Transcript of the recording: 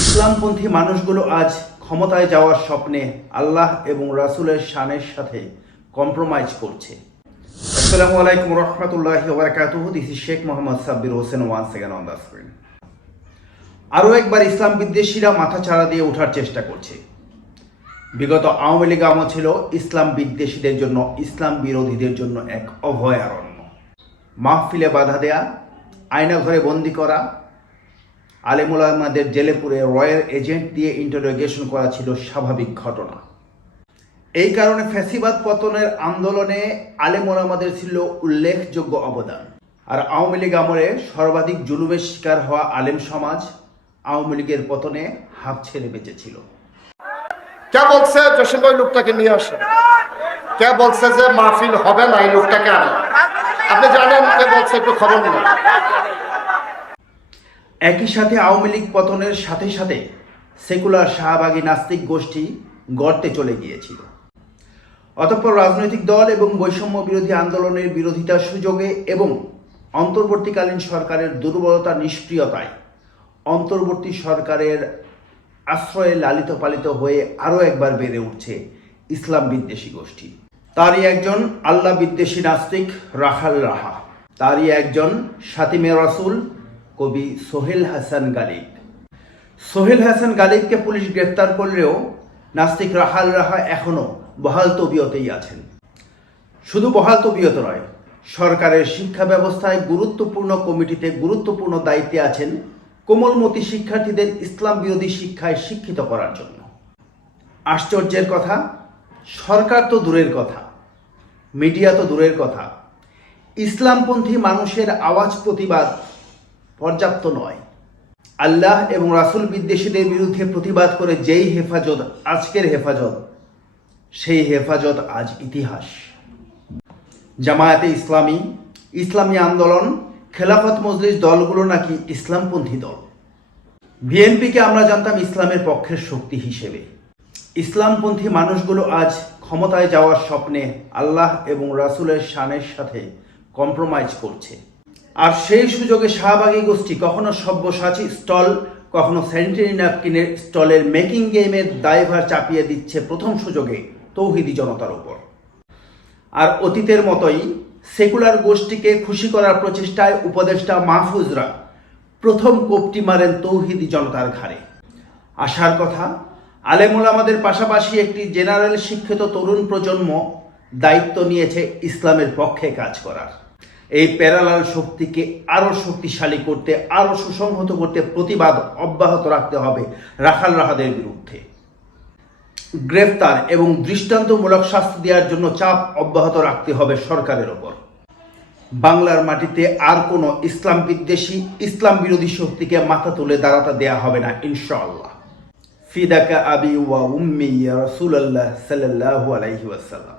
ইসলামপন্থী মানুষগুলো আজ ক্ষমতায় যাওয়ার স্বপ্নে আল্লাহ এবং রাসূলের শানের সাথে কম্প্রোমাইজ করছে। আসসালামু আলাইকুম রহমতুল্লাহ ওবরাকাতুহ this is Sheikh Mohammad Sabbir Hossain one second on the screen আরও একবার ইসলাম বিদ্বেষীরা মাথা চাড়া দিয়ে ওঠার চেষ্টা করছে। বিগত আওয়ামী লীগ আমল ছিল ইসলাম বিদ্বেষীদের জন্য, ইসলাম বিরোধীদের জন্য এক অভয়ারণ্য। মাহফিলে বাধা দেয়া আয়না ঘরে বন্দি করা আলেমুলামাদের জেলে পুরে রয়্যাল এজেন্ট দিয়ে ইন্টারোগেশন করা ছিল স্বাভাবিক ঘটনা। এই কারণে ফ্যাসিবাদ পতনের আন্দোলনে আলেমুলামাদের ছিল উল্লেখযোগ্য অবদান। আর আওয়ামী লীগ আমলে সর্বাধিক জুলুমের শিকার হওয়া আলেম সমাজ আওয়ামী লীগের পতনে হাফ ছেড়ে বেঁচেছিল। কে বলছে জসিম ভাই লোকটাকে নিয়ে আসে? কে বলছে যে মাহফিল হবে না এই লোকটাকে আনে? আপনি জানেন কে বলছে একটু খবর নিন। একই সাথে আওয়ামী লীগ পতনের সাথে সাথে সেকুলার শাহবাগী নাস্তিক গোষ্ঠী গর্তে চলে গিয়েছিল। অতঃপর রাজনৈতিক দল এবং বৈষম্য বিরোধী আন্দোলনের বিরোধিতার সুযোগে এবং অন্তর্বর্তীকালীন সরকারের দুর্বলতা নিষ্ক্রিয়তায় অন্তর্বর্তী সরকারের আশ্রয়ে লালিত পালিত হয়ে আরও একবার বেড়ে উঠছে ইসলাম বিদ্বেষী গোষ্ঠী। তারই একজন আল্লাহ বিদ্বেষী নাস্তিক রাখাল রাহা। তারই একজন সাতিমে রাসুল কবি সোহেল হাসান গালিব। সোহেল হাসান গালিবকে পুলিশ গ্রেফতার করলেও নাস্তিক রাহাল রাহা এখনও বহাল তবিয়তেই আছেন। শুধু বহাল তবিয়ত নয়, সরকারের শিক্ষা ব্যবস্থায় গুরুত্বপূর্ণ কমিটিতে গুরুত্বপূর্ণ দায়িত্বে আছেন কোমলমতি শিক্ষার্থীদের ইসলাম বিরোধী শিক্ষায় শিক্ষিত করার জন্য। আশ্চর্যের কথা, সরকার তো দূরের কথা, মিডিয়া তো দূরের কথা। ইসলামপন্থী মানুষের আওয়াজ প্রতিবাদ পর্যাপ্ত নয়। আল্লাহ এবং রাসূল বিদ্বেষীদের বিরুদ্ধে প্রতিবাদ করে যেই হেফাজত, আজকের হেফাজত, সেই হেফাজত আজ ইতিহাস। জামায়াতে ইসলামী ইসলামী আন্দোলন, খেলাফত মজলিস দলগুলো নাকি ইসলামপন্থী দল। বিএনপিকে আমরা জানতাম ইসলামের পক্ষের শক্তি হিসেবে। ইসলামপন্থী মানুষগুলো আজ ক্ষমতায় যাওয়ার স্বপ্নে আল্লাহ এবং রাসূলের শানের সাথে কম্প্রোমাইজ করছে। আর সেই সুযোগে শাহবাগী গোষ্ঠী কখনো সব্যসাচী স্টল, কখনো স্যানিটারি ন্যাপকিনের স্টলের মেকিং গেমের দায়ভার চাপিয়ে দিচ্ছে প্রথম সুযোগে তৌহিদি জনতার ওপর। আর অতীতের মতোই সেকুলার গোষ্ঠীকে খুশি করার প্রচেষ্টায় উপদেষ্টা মাহফুজরা প্রথম কোপটি মারেন তৌহিদি জনতার ঘাড়ে। আসার কথা, আলেমুল আমাদের পাশাপাশি একটি জেনারেল শিক্ষিত তরুণ প্রজন্ম দায়িত্ব নিয়েছে ইসলামের পক্ষে কাজ করার। এই প্যারালাল শক্তিকে আরও শক্তিশালী করতে আরও সুসংহত করতে প্রতিবাদ অব্যাহত রাখতে হবে রাখাল রাহাদের বিরুদ্ধে। গ্রেফতার এবং দৃষ্টান্তমূলক শাস্তি দেওয়ার জন্য চাপ অব্যাহত রাখতে হবে সরকারের ওপর। বাংলার মাটিতে আর কোনো ইসলাম বিদ্বেষী, ইসলাম বিরোধী শক্তিকে মাথা তুলে দাঁড়াতে দেয়া হবে না, ইনশাআল্লাহ। ফিদাকা আবি ওয়া উম্মি রাসূলুল্লাহ সাল্লাল্লাহু আলাইহি ওয়াসাল্লাম।